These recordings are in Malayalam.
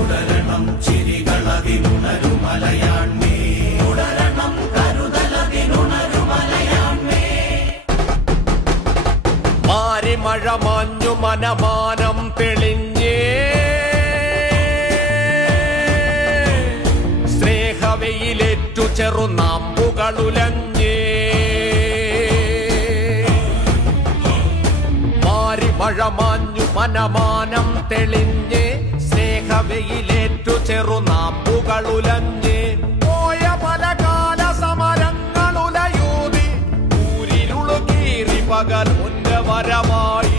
തുടരണം ചിരികളതിനുണരുമലയാൺമേ തുടരണം കരുതലതിനുണരുമലയാൺമേ മാരിമഴ മാഞ്ഞു മനമാനം തെളിഞ്ഞേ സ്നേഹവെയിലേറ്റു ചെറുനാമ്പുകളുലഞ്ഞേ മാരിമഴ മാഞ്ഞു മനമാനം തെളിഞ്ഞേ സ്നേഹവെയിലേറ്റു ചെറുനാമ്പുകളുലഞ്ഞേ പോയ പല കാല സമരങ്ങളുലയൂതി ഊരിരുളുകീറി പകൽ മുന്റെ വരമായി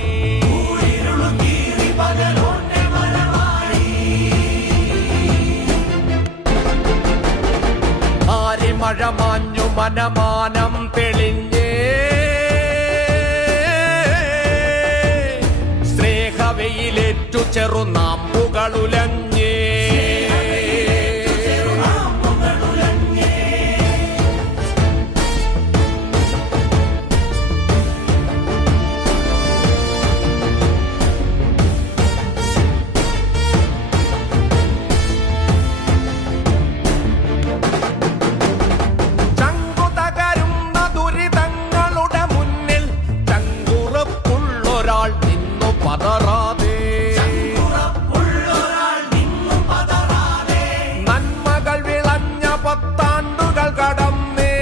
മഴ മാഞ്ഞു മനമാനം തെളിഞ്ഞേ സ്നേഹവെയിലേറ്റു ചെറുനാമ്പുകളുലഞ്ഞേ നന്മകൾ വിളഞ്ഞ പത്താണ്ടുകൾ കടന്നേ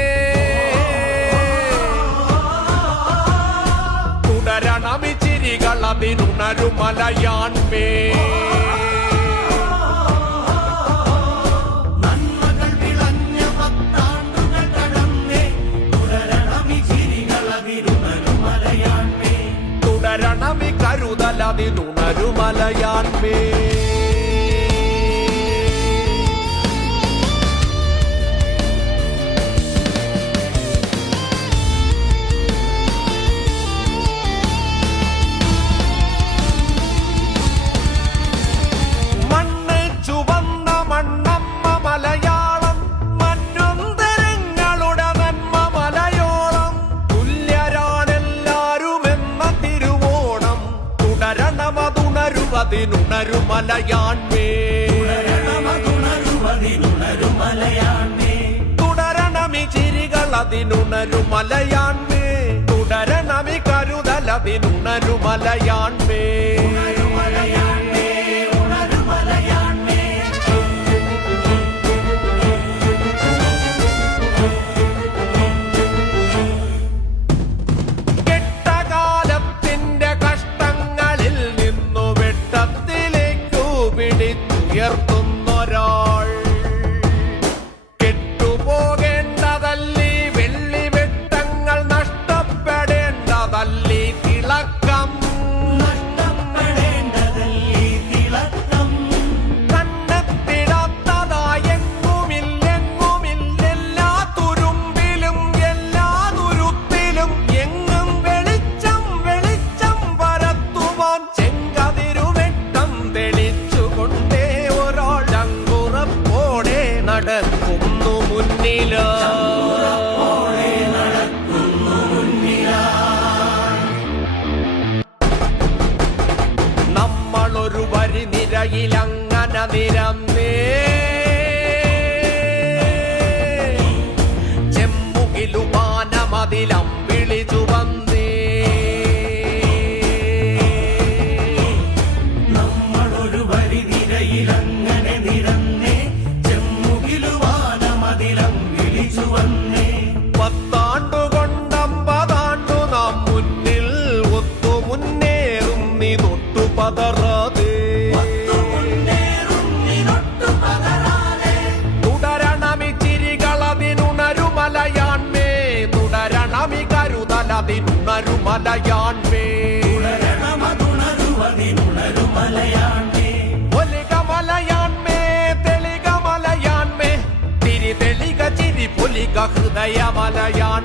തുടരണമി ചിരികൾ അതിനുണരുമലയാൺമേ നന്മകൾ വിളഞ്ഞ പത്താണ്ടുകൾ കടന്നേ തുടരണമി ചിരികൾ അതിനുണരുമലയാൺമേ തുടരണമി കരുതലതിനുണരുമലയാൺമേ അതിനുണരുമലയാൺമേ തുടരണമി ചിരികൾ അതിനുണരുമലയാൺമേ തുടരണമി കരുതൽ അതിനുണരുമലയാൺമേ ഉയർത്തുന്നൊരാൾ കെട്ടുപോകേണ്ടതല്ലീ വെള്ളി വെട്ടങ്ങൾ നഷ്ടപ്പെടേണ്ടതല്ലീ തിളക്കം കണ്ണെത്തിടാത്തതായെങ്ങുമില്ലെങ്ങുമില്ലെല്ലാ തുരുമ്പിലും എല്ലാ തുരുത്തിലും എങ്ങും വെളിച്ചം വെളിച്ചം പരത്തുവാൻ ചെങ്കതിരുവെട്ടം തെളിച്ചുകൊണ്ടേ നടക്കുന്നു മുന്നില നമ്മളൊരു വരി നിരയിലങ്ങനെ നിരന്നേ ചെമ്മുകിലുമാനമതിലം വിളിച്ചു വന്നേ നമ്മളൊരു വരി നിരയിലങ്ങനെ നിരന്നേ പത്താണ്ടുകൊണ്ടമ്പതാണ്ടു നാം മുന്നിൽ ഒത്തു മുന്നേറും നീ തൊട്ടു പതറാതെ തുടരണമി ചിരികൾ അതിനുണരുമലയാൺമേ തുടരണമി കരുതൽ അതിനുണരുമലയാൺമേ ഒലികമലയാൺമേ തെളികമലയാൺമേ തിരി തെളിക ചിരി പൊലിക ഹൃദയമലയാൺ